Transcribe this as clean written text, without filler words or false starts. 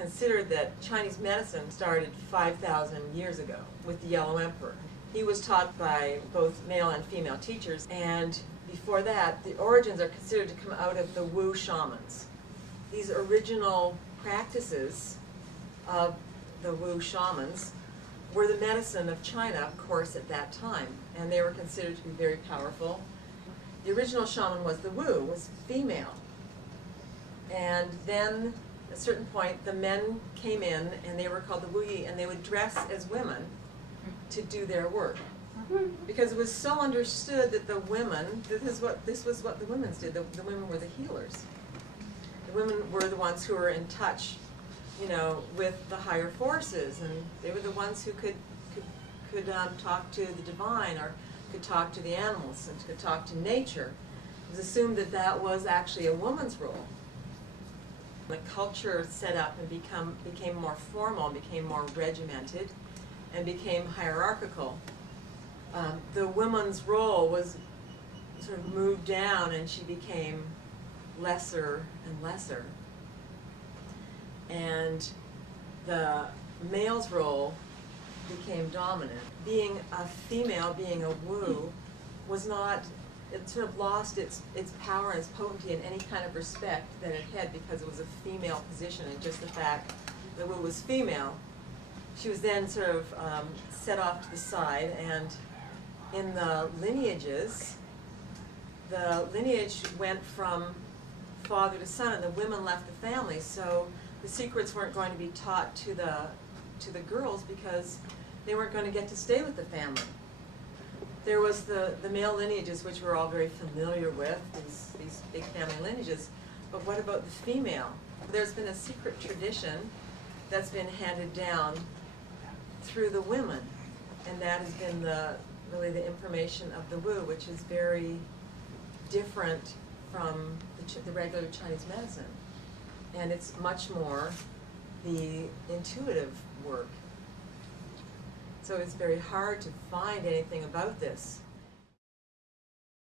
considered that Chinese medicine started 5,000 years ago with the Yellow Emperor. He was taught by both male and female teachers, and before that, the origins are considered to come out of the Wu Shamans. These original practices of the Wu Shamans were the medicine of China, of course, at that time, and they were considered to be very powerful. The original shaman was the Wu, was female. And then, at a certain point, the men came in, and they were called the Wu Yi, and they would dress as women to do their work. Because it was so understood that the women, this was what the women did, the women were the healers. The women were the ones who were in touch, with the higher forces, and they were the ones who could talk to the divine, or could talk to the animals, and could talk to nature. It was assumed that that was actually a woman's role. The culture set up and became more formal, became more regimented, and became hierarchical. The woman's role was sort of moved down, and she became lesser and lesser. And the male's role became dominant. Being a female, being a Wu, was not, it sort of lost its power and its potency in any kind of respect that it had, because it was a female position, and just the fact that Wu was female, she was then sort of set off to the side. And in the lineages, the lineage went from father to son, and the women left the family, so the secrets weren't going to be taught to the girls, because they weren't going to get to stay with the family. There was the male lineages, which we're all very familiar with, these big family lineages, but what about the female? There's been a secret tradition that's been handed down through the women, and that has been really the information of the Wu, which is very different from the regular Chinese medicine. And it's much more the intuitive work. So it's very hard to find anything about this.